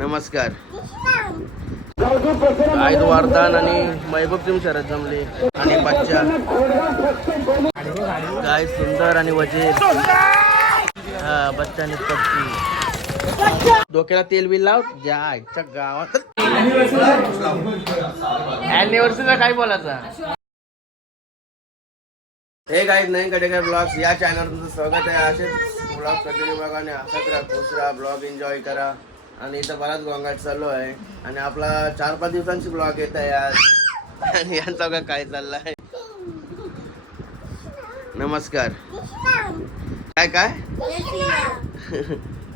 नमस्कार. आयुध वारदान आणि महबूब टीम शरद जमले आणि बच्चा काय सुंदर आणि वजीर. हा बच्चा आणि पक्षी डोक्याला तेल बिल लाव. ज्या आईच्या गावात. अॅनिव्हर्सरीला काय बोलायचा? हे काही नाही कडे काय ब्लॉग्स या चॅनल तुमचं स्वागत आहे. असेच ब्लॉग कंटिन्यू बघा आणि हसत राहा खुश राहा ब्लॉग एन्जॉय करा. आणि इथं बराच गोंगाट चालू आहे. आणि आपला चार पाच दिवसांची ब्लॉग येत आहे आज. आणि यांचा बघा काय चाललाय? नमस्कार. काय काय?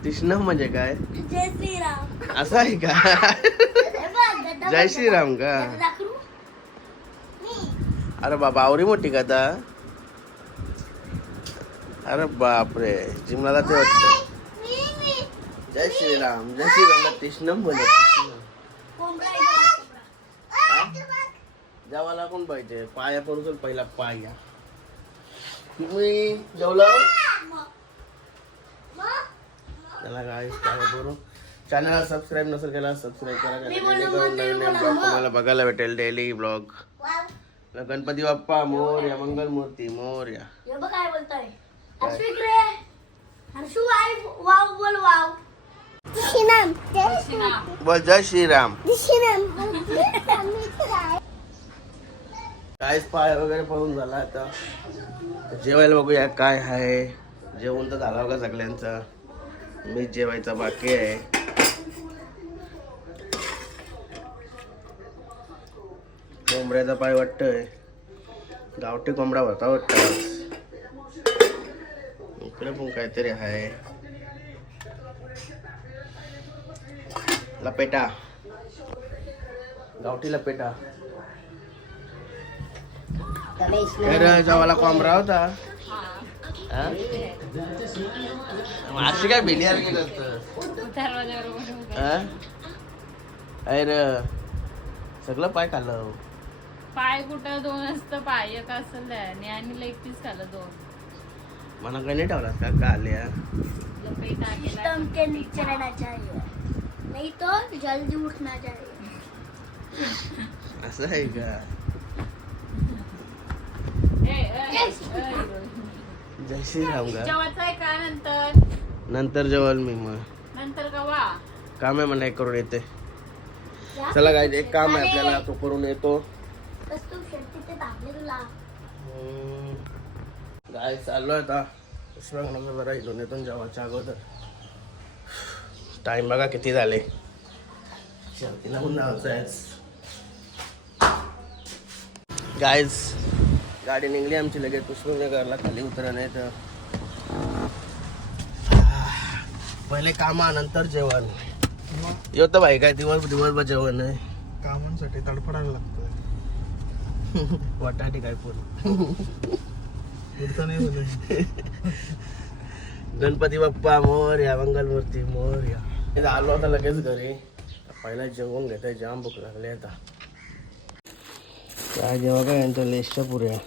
कृष्णम म्हणजे काय? असं आहे का? जय श्रीराम का? अरे बाबा आवरी मोठी का आता अरे बापरे जिमला ते वाटतं. जय श्रीराम जय श्रीराम कृष्णम बोलत जेवायला कोण पाहिजे? पाया पडू चल पहिला पाया. तुम्ही जेवला. त्याला काय पाया पडू. चॅनलला सबस्क्राईब नसेल केला सबस्क्राईब करा. नवीन नवीन ब्लॉग तुम्हाला बघायला भेटेल डेली ब्लॉग गणपती बाप्पा मोर्या मंगल मूर्ती मोर्या बघ काय बोलतोय. हर्षू वाव बोल वाव. श्रीराम। बोल जय श्रीराम. कायच पाय वगैरे पळून झाला आता. जेवायला बघूया काय आहे. जेवण तर झाला बघा सगळ्यांचा. मी जेवायचा बाकी आहे. कोंबड्याचा पाय वाटतंय. गावठी कोंबडा होता वाटतं. इकडे पण काहीतरी आहे. लपेटा. गावठी लपेटा. होता हा? मग अशी काय बिलियार केलं अरे सगळं पाय खाल्लं पाय कुठं? दोन असतं पाय. एक असेल आणि लेग पीस खाल्लं दोन. मला काही नाही ठेवला का का आल्या नहीं तो जल्दी उठना चाहिए असं आहे का? जय श्रीराम का? जेवायचं आहे का नंतर? नंतर जेवल मी मग. नंतर कवा? काम आहे मला एक करून येते. चला काय एक काम आहे आपल्याला तो करून येतो. बस तू शेवटी ते दाबले तुला. काय चाललो आता. पुष्पगंगा जरा इथून येतो जेवायच्या अगोदर. टाइम बघा किती झाले जायचं आहे गायज गाडी निघली आमची लगेच पुष्पगंगाला खाली उतरा नाही तर पहिले कामा नंतर जेवण येतं भाई काय दिवस दिवसभर जेवण आहे कामांसाठी तडफडायला लागतं वाटाटी काय नाही बोलायचं. गणपती बाप्पा मोर्या मंगलमूर्ती मोर्या इथं आलो आता लगेच घरी. पहिला जेवण घेत जाम भूक लागली आता. काय जेव्हा काय यांच्या लेसच्या पुऱ्या.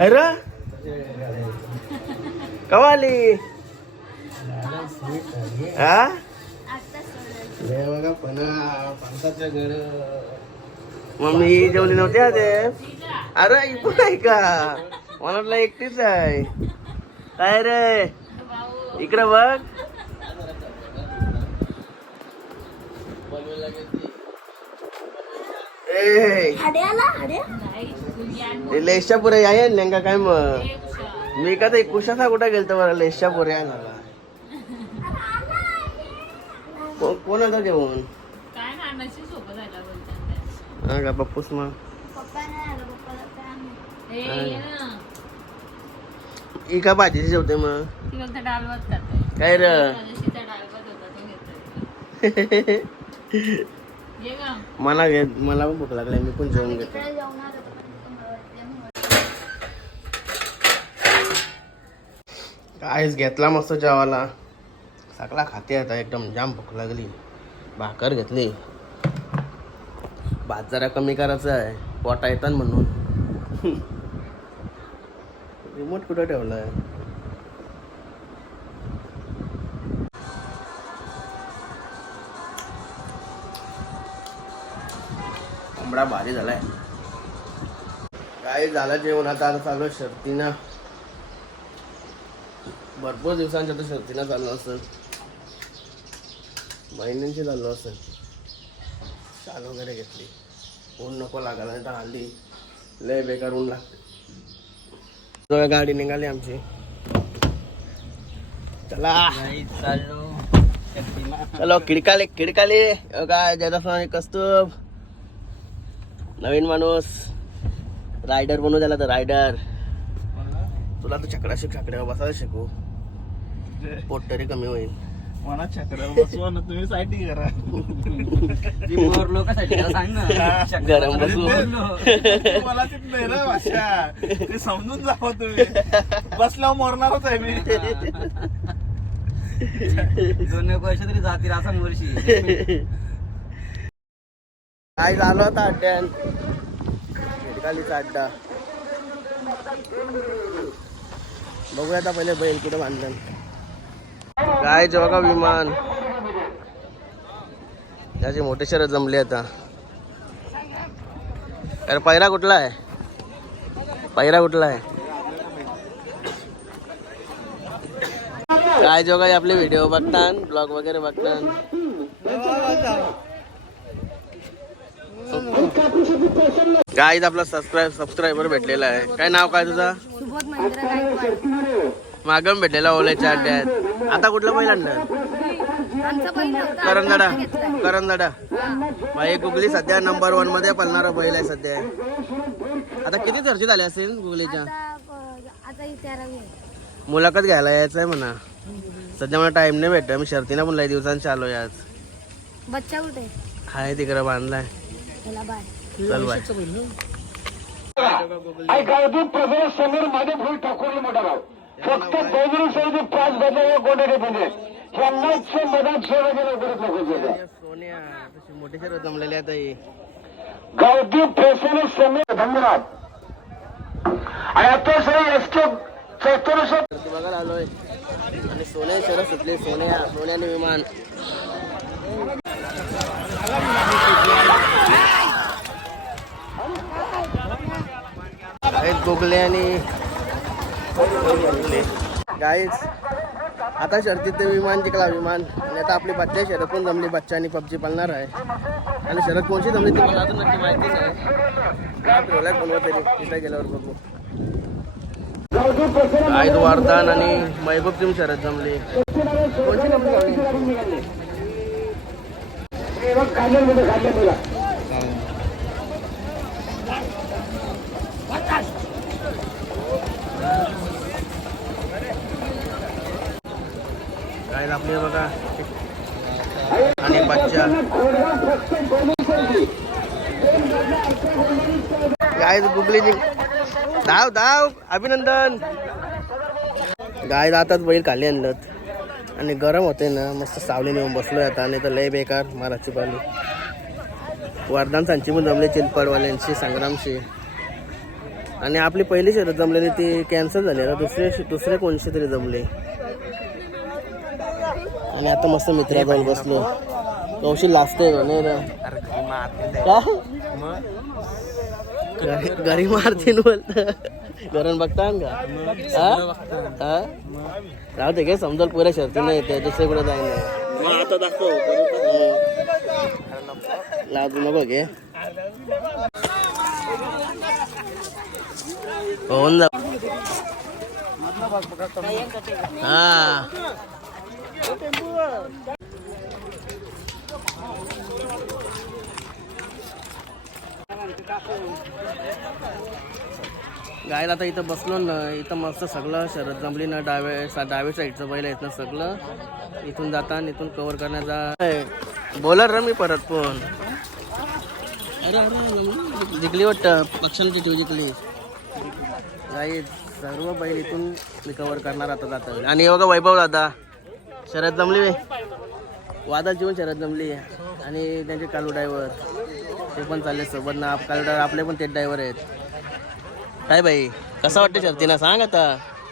अरे कवाली हा बघा पण घर मम्मी जेवली नव्हती आधे. अरे ऐकून आहे का? मला वाटलं एकटीच आहे. काय रे? इकडे बघ. ए. हाड्याला हाड्या? लेशच्या पुऱ्या आहे लेंगा काय मग मी का ते कुशाचा कुठं गेलतो बरं पुऱ्या आणायला को- कोण आता जेवण बोलतात हा का पप्पूस मग पप्पा नाही आला पप्पाला काय माहीत. ए ये ना ही का भाजीची जेवते मग? ती फक्त डाळ भात खाते. काय र? माझ्याशीचा डाळ भात होता तो घेतोय. ये ग. मला घे मला पण भूक लागली मी पण जेवण घेतो. तिकडे पण वाटलं. काहीच घेतला मस्त जेवायला. सगळा खाते आता एकदम जाम भूक लागली. भाकर घेतली. भात जरा कमी करायचा आहे. पोटा येतात म्हणून. रिमोट कुठं ठेवला आहे कोंबडा भारी झालाय. काय झालं जेवण आता चालू शर्तीनं. भरपूर दिवसांच्या तर शर्तीनं चाललो असेल. महिन्यांची चाललो असेल. शाल वगैरे घेतली. ऊन नको लागायला नाही तर हल्ली लय बेकार ऊन लागते. जवळ गाडी निघाली आमची. चला. चलो किडकाले किडकाले काय जयदास कस्तूब. नवीन माणूस. रायडर बनू त्याला तर रायडर. तुला तर छकडा शिक छकड्यावर बसायला शिकू. पोट तरी कमी होईल. मला चक्रावर बसवा ना तुम्ही साईटिंग करा. सांग ना. गरम बसू मला ते नाही ना भाषा ते समजून जावा तुम्ही. बसल्यावर मरणारच आहे मी. दोन एक वर्ष तरी जातील असा वर्षी काय झालं होता अड्ड्यान? खिडकालीचा अड्डा. बघूया आता पहिले बैल कुठे बांधलं. काय जेव्हा का विमान. त्याचे मोठे शहर जमले आता. अरे पायरा कुठला आहे? पायरा कुठला आहे? काय जेव्हा काही आपले व्हिडिओ बघतान ब्लॉग वगैरे बघतान. गाईज आपला सबस्क्राईब सबस्क्रायबर भेटलेला आहे. काय नाव काय तुझा? सुबोध मंदिर मागम भेटलेला ओल्याच्या अड्ड्यात आता कुठलं बैल आणलं? करंदडा. करंदडा. भाई गुगली सध्या नंबर वनमध्ये पळणारा बैल आहे सध्या. आता किती चर्चा झाले असेल गुगलीच्या आता अ, आता तेरावी आहे. मुलाखत घ्यायला यायचं आहे म्हणा. सध्या मला टाइम नाही भेटत. मी शर्तीनं पण लई दिवसांची आलोय आज. बच्चा कुठे? हाय तिकडं बांधलाय. बाय चल बाय सोन्या तशी मोठी शरद जमलेली आता गावठी प्रेसने समीर धन्यवाद. आणि आता सर एस के बघायला आलोय आणि सोन्या शरद सुटली सोन्या सोन्याने विमान. गोगले आणि गाईच आता शर्तीत ते विमान जिंकला विमान. आणि आता आपली बच्चा शरद पण जमली बच्चा आणि पबजी पालणार आहे. आणि शरद कोणची जमली ती मला अजून नक्की माहिती नाही काय ठेवलाय तरी? तिथे गेल्यावर बघू. आयुध वारदान आणि महबूब टीम शरद जमली. कोणची जमली काढल्यामध्ये काढल्या काय आपली बघा आणि बच्चा. गायज गुगली धाव धाव. अभिनंदन. गाय दातात बैल खाली आणलं आणि गरम होते ना मस्त सावली नेऊन बसलोय आता आणि तर लय बेकार महाराजची पाणी वरदान सांची पण जमले चिलपडवाल्यांशी संग्रामशी. आणि आपली पहिली शर्यत जमलेली ती कॅन्सल झाली. आता दुसरे दुसरे कोणशी तरी जमले? आणि आता मस्त मित्राजवळ बसलो. कौशील लाजतोय का? नाही रे का? घरी- मारतीन बोलत घरून बघता का? हा? हा? राहू दे काय समजाल पुऱ्या शर्ती नाही येते दुसरे कुठे नाही. आता दाखव. लाजू नको घे होऊन जा. हा. गायला आता इथं बसलो ना इथं मस्त सगळं शरद जमली ना डाव्या डावे साईडचं बैल आहेत ना सगळं. इथून जाता आणि इथून कव्हर करण्याचा बोलर र मी परत पण. अरे अरे जिंकली वाटतं. पक्षांची टीव्ही जिंकली. गाई सर्व बैल इथून मी कव्हर करणार आता जाता आणि हे वैभव दादा. शरद जमली वे वादळ जीवन शरद जमली आणि त्यांचे कालू ड्रायव्हर ते पण चालले सोबत. ना आप- कालू ड्रायव्हर आपले पण ते ड्रायव्हर आहेत. काय बाई? कसं वाटतं शर्तीना सांग आता.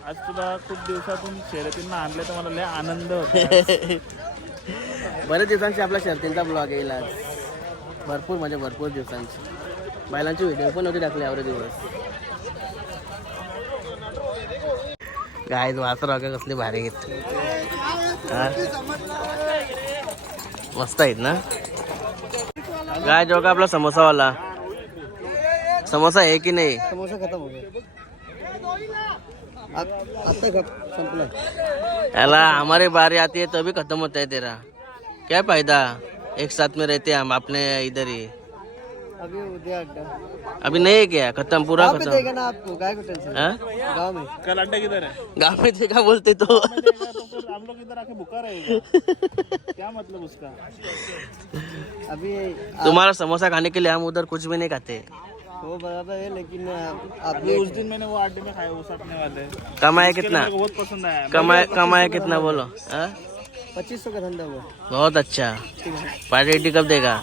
आज तुला खूप दिवसातून शर्यतींना आणले तर मला लय आनंद होतो. बरेच दिवसांची आपल्या शर्तींचा ब्लॉग येईल आज. भरपूर म्हणजे भरपूर दिवसांची बैलांचे व्हिडिओ पण नव्हते टाकले एवढे दिवस. काय वासर कसले भारी हा? मस्त आहेत ना? काय जो का आपला समोसावाला? समोसा आहे की नाही? समोसा खत्म हो हमारे बारी आती है तभी खत्म होता है तेरा. क्या फायदा? एक साथ में रहते हम अपने इधर ही. अभी उद्या अड्डा। अभी नहीं है क्या? खत्म पूरा खत्म? देगा ना आपको काय को टेंशन। हाँ? गाँव में। कल अड्डा किधर है? गाँव में देखा बोलते तो। तो हम लोग इधर आके भूखा रहेगा। क्या मतलब उसका? अभी तुम्हारा समोसा खाने के लिए हम उधर कुछ भी नहीं खाते। वो बराबर है लेकिन अभी उस दिन मैंने वो अड्डे में खाया वो सपने वाले। उसके कितना? बहुत पसंद आया। कमाए कमाए कितना बोलो? हाँ? पच्चीस सौ का धंधा हुआ। बहुत अच्छा। पार्टी कब देगा?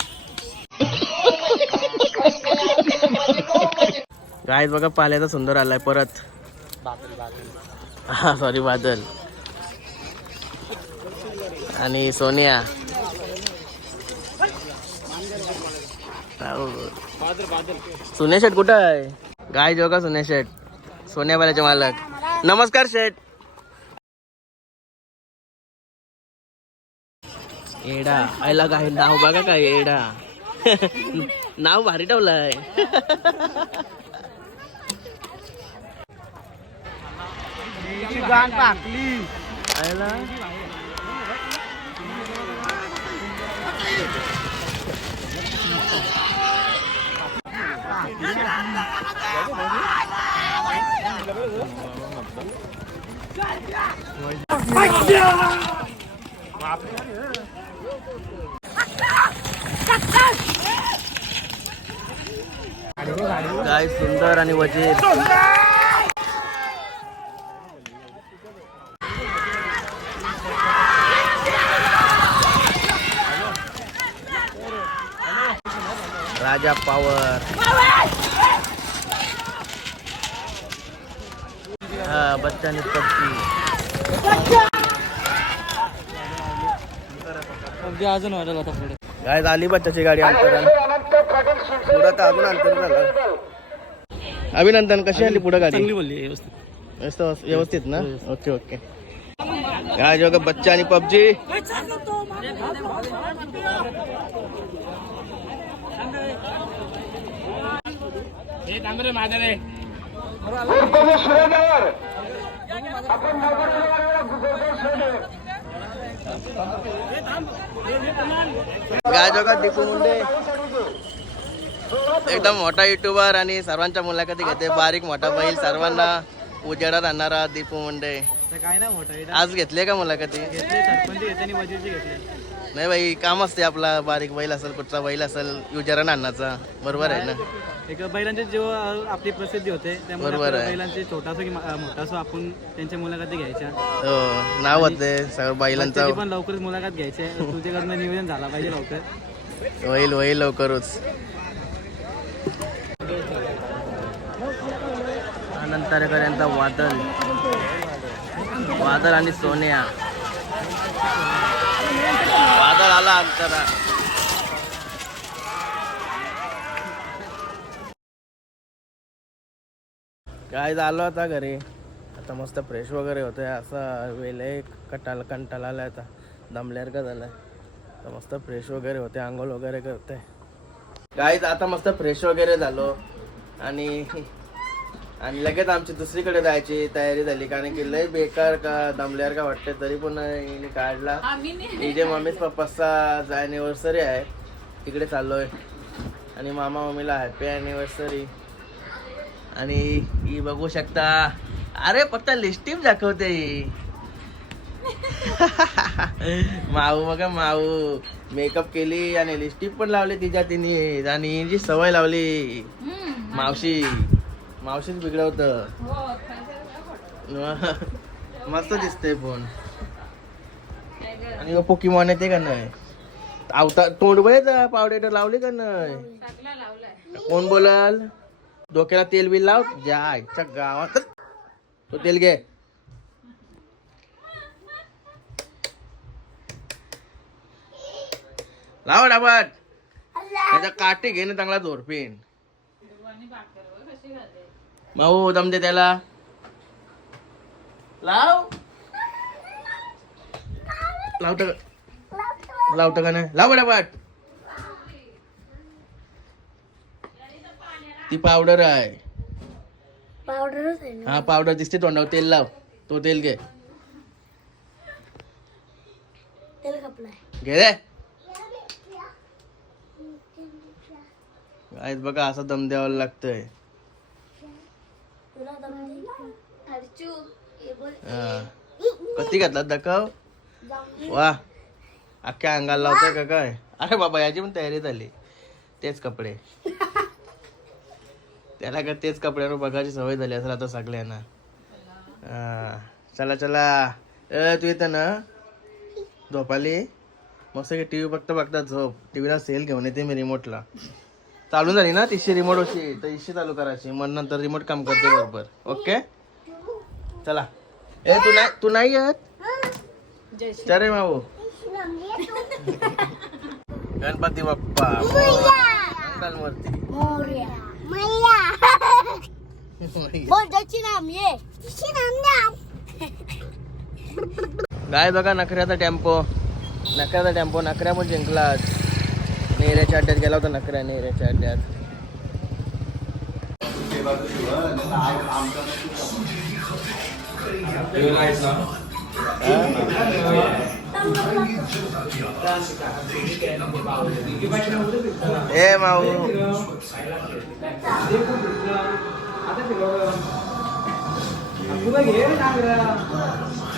गायच बघा पाल्याचा सुंदर आलाय. परत. हा सॉरी बादल. आणि सोनिया. सुने शेठ कुठं आहे? गाय जो का सुने शेठ सोन्या बाल्याचे मालक. नमस्कार शेठ एडा आयला काय नाव बघा काय एडा नाव भारी ठेवलंय. आयला काय सुंदर आणि वजीर राजा पॉवर हा बच्चा आणि पक्षी अगदी अजून वाढलं आता काय झाली बच्चाची गाडी अंतरान पुढं तर अजून अंतर झालं. अभिनंदन कशी आली पुढं गाडी? बोलली व्यवस्थित. व्यवस्थित व्यवस्थित ना? Okay okay. काय जो का बच्चा आणि पबजी. का दीपू मुंडे. एकदम मोठा युट्यूबर आणि सर्वांच्या मुलाखती घेते. बारीक मोठा बैल सर्वांना उजेडात आणणारा दीपू मुंडे. काय ना मोठा आज घेतले का मुलाखती घेतले सरपंच घेतले आणि वजीरचे घेतले. नाही बाई काम असते आपला बारीक बैल असेल कुठचा बैल असेल युजरा आणण्याचा बरोबर आहे ना? एक बैलांचे जेव्हा आपली प्रसिद्धी होते त्यामुळे बरोबर आपल्याला आहे. बैलांचे छोटासा की मोठासा आपण त्यांच्या मुलाखती घ्यायच्या. हो नाव होते सगळं बैलांचा. त्याची पण लवकरच मुलाखत घ्यायची तुझ्याकडनं नियोजन झाला पाहिजे लवकर. होईल होईल लवकरच. नंतर यांचा वादळ आणि सोन्या. वादळ आला अंतरा काय झालं आता घरी. आता मस्त फ्रेश वगैरे होतोय. असं वेळ कटाला कंटाला आला आता. दमल्यावर का झालाय? तर मस्त फ्रेश वगैरे होते आंघोळ वगैरे करते काय आता मस्त फ्रेश वगैरे झालो. आणि आणि लगेच आमची दुसरीकडे जायची तयारी झाली कारण की लय बेकार का दमल्यावर का वाटते तरी पण हिने काढला. हिचे मम्मी पप्पाचा अॅनिव्हर्सरी आहे. तिकडे चाललोय. आणि मामा मम्मीला हॅपी अॅनिव्हर्सरी आणि ही बघू शकता. अरे फक्त लिस्टिप दाखवते. माऊ बघा माऊ. मेकअप केली आणि लिपस्टिक पण लावली तिच्या तिने. आणि हिची सवय लावली. मावशी. मावशीच बिघडवत मस्त दिसतंय पण आणि पोकीमॉन येते का नाही? आवता तोंड बघायचा पावडर लावली का नाही? कोण बोलाल? डोक्याला तेल बिल लाव. ज्या आईच्या गावात. तो तेल घे. लाव डाबाट त्याच्या काटे घे ना चांगला झोरपेन भाऊ दमते त्याला. लाव. लावत लावतं का नाही? लाव बटापट ती पावडर आहे. पावडरच आहे ना? हा पावडर दिसते तोंडावर. तेल लाव. तो तेल घे. तेल घे रे. आहेत बघा असा दम द्यावा लागतंय तुला दमली हर्षू हे बोल हा. कधी घातला दाखव वा अख्ख्या अंगाला लावतोय का काय अरे बाबा याची पण तयारी झाली तेच कपडे त्याला का तेच कपड्यावर बघायची सवय झाली असेल आता सगळ्यांना. चला चला ए तू येतं ना झोपाली मस्त टी व्ही बघता बघता झोप टीव्हीला सेल घेऊन येते मी रिमोटला चालू झाली ना तिशी रिमोट अशी तर इशी चालू करायची मग नंतर रिमोट काम करते बरोबर ओके चला. ए तू नाही तू नाही येत? चरे भाऊ गणपती बाप्पा मंगलमूर्ती. मोरया मैया. बोल जयची नाम ये. जयची नाम नाम. काय बघा नखऱ्याचा टेम्पो. नखऱ्याचा टेम्पो नखऱ्या पण जिंकला आज. नेऱ्याच्या अड्ड्यात गेला होता नखऱ्या नेऱ्याच्या अड्ड्यात. ए माऊ तुला घे नांगर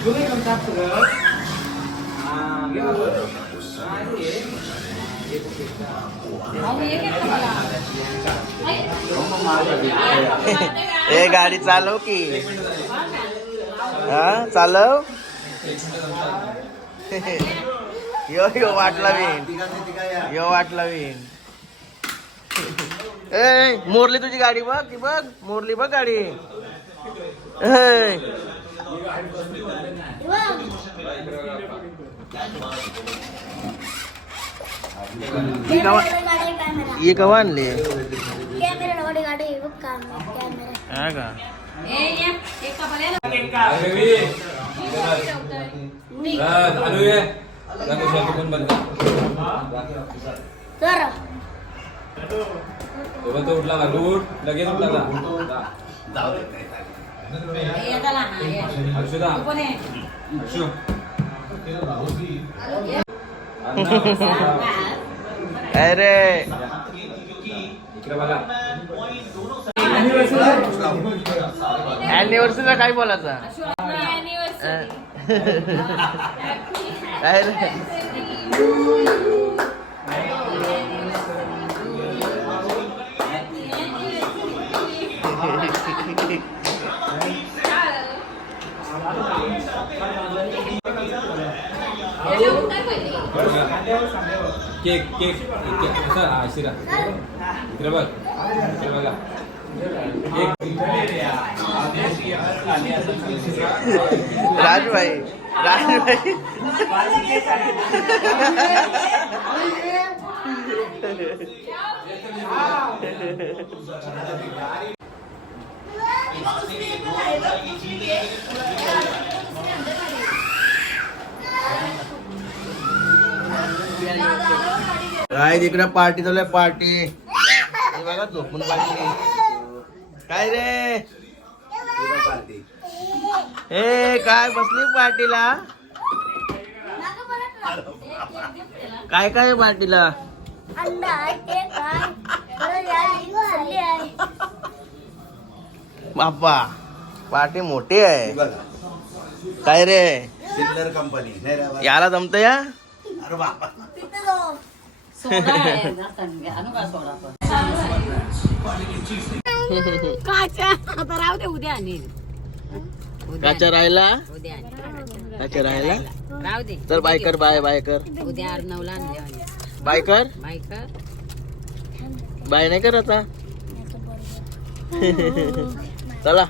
तुला घेऊन टाक सगळं हा, घे बाबा. हा, घे. ए गाडी चालव की हा चालव. यो यो वाटला विन यो वाटला विन ए मोरली तुझी गाडी बघ की बघ मोरली बघ गाडी. ए. ही कवा कॅमेरा ही कवा आणली कॅमेरा गाडी गाडी बघ कॅमेरा हा का तर तो उठला का दूर लगेच उठला का हर्षदा हर्षू अरे इकडे बघा अॅनिव्हर्सरीला काय बोलायचा? काय रे? Cake cake cake. हा शिरा. इकडे बघ. इकडे बघा. केक राजभाई राजभाई काय तिकडे पार्टी चालू आहे पार्टी। बघा पार्टी काय रे? ए काय बसली पार्टीला? काय काय पार्टीला? बाप्पा पार्टी मोठी आहे. काय रे? सिल्डर कंपनी याला जमत या? तिथे जाऊ. काचा आता राहू दे उद्या आणि काच्या राहिला? उद्या आणि. काच्या राहिला? राहू दे. तर बाय कर बाय बाय कर. उद्या अर्णवला आणले बाय कर. बायकर बाय नाही कर आता. चला.